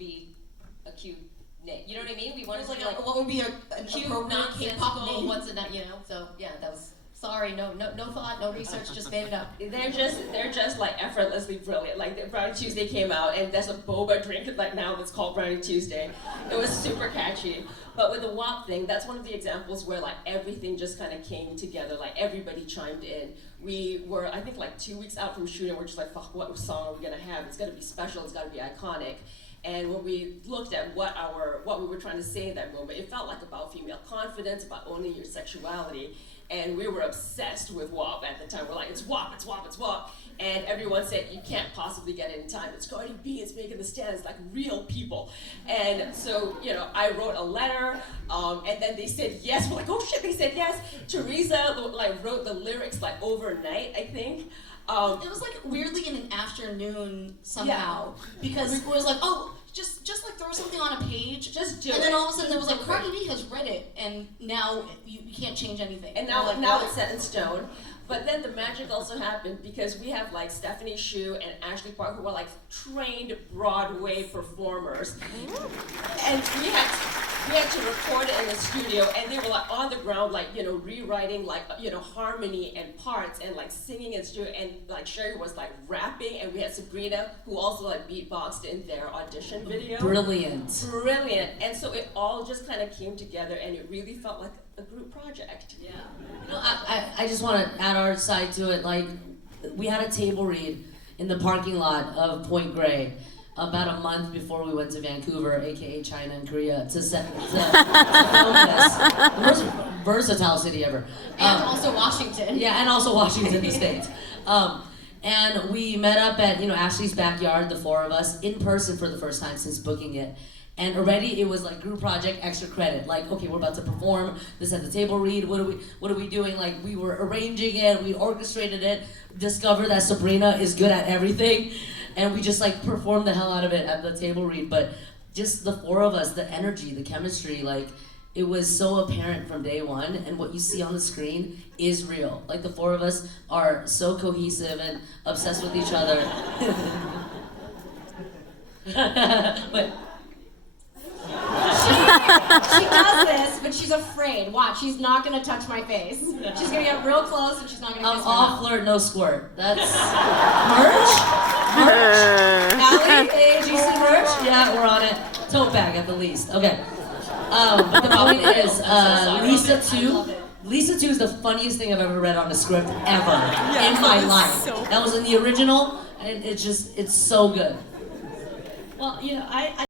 be a cute name. You know what I mean? We wanted Like, to be like what would be a cute, appropriate K-pop nonsensical, name? what's in that, you know? So yeah, that was, sorry, no thought, no research, just made it up. They're just like effortlessly brilliant. Like the Brownie Tuesday came out, and there's a boba drink like now that's called Brownie Tuesday. It was super catchy. But with the WAP thing, that's one of the examples where like everything just kind of came together. Like everybody chimed in. We were, I think, like 2 weeks out from shooting. We're just like, fuck, what song are we gonna have? It's gonna be special. It's gotta be iconic. And when we looked at what we were trying to say in that moment, it felt like about female confidence, about owning your sexuality. And we were obsessed with WAP at the time. We're like, it's WAP, it's WAP, it's WAP. And everyone said, you can't possibly get it in time. It's Cardi B, it's making the stands like real people. And so, you know, I wrote a letter, and then they said yes. We're like, oh shit, they said yes. Teresa like wrote the lyrics like overnight, I think. It was like weirdly in an afternoon somehow, because it was like, oh, just like throw something on a page, Just do and it. then all of a sudden there was like, Cardi B has read it, and now you can't change anything. And now, like, now what? it's set in stone. But then the magic also happened because we have like Stephanie Hsu and Ashley Park, who are like trained Broadway performers. And we had to record it in the studio, and they were like on the ground, like, you know, rewriting like, you know, harmony and parts and like singing in studio, and like Sherry was like rapping, and we had Sabrina, who also like beatboxed in their audition video. Brilliant. Brilliant. And so it all just kind of came together, and it really felt like a group project. Yeah. You know, I just want to add our side to it. Like, we had a table read in the parking lot of Point Grey about a month before we went to Vancouver, aka China and Korea, to film this. The most versatile city ever. And also Washington. Yeah, and also Washington, the States. And we met up at, you know, Ashley's backyard, the four of us, in person for the first time since booking it. And already it was like group project, extra credit. Like, okay, we're about to perform this at the table read. What are we doing? Like, we were arranging it, we orchestrated it, discovered that Sabrina is good at everything, and we just like performed the hell out of it at the table read. But just the four of us, the energy, the chemistry, like, it was so apparent from day one, and what you see on the screen is real. Like, the four of us are so cohesive and obsessed with each other. But She does this, but she's afraid. Watch, she's not gonna touch my face. She's gonna get real close and she's not gonna kiss my all mouth. flirt, no squirt. That's merch. Allie, AAGC merch. Yeah, we're on it. Tote bag at the least. Okay. But the point is, Lisa 2. Lisa 2 is the funniest thing I've ever read on a script ever in my life. That was in the original, and it's so good. Well, you know, I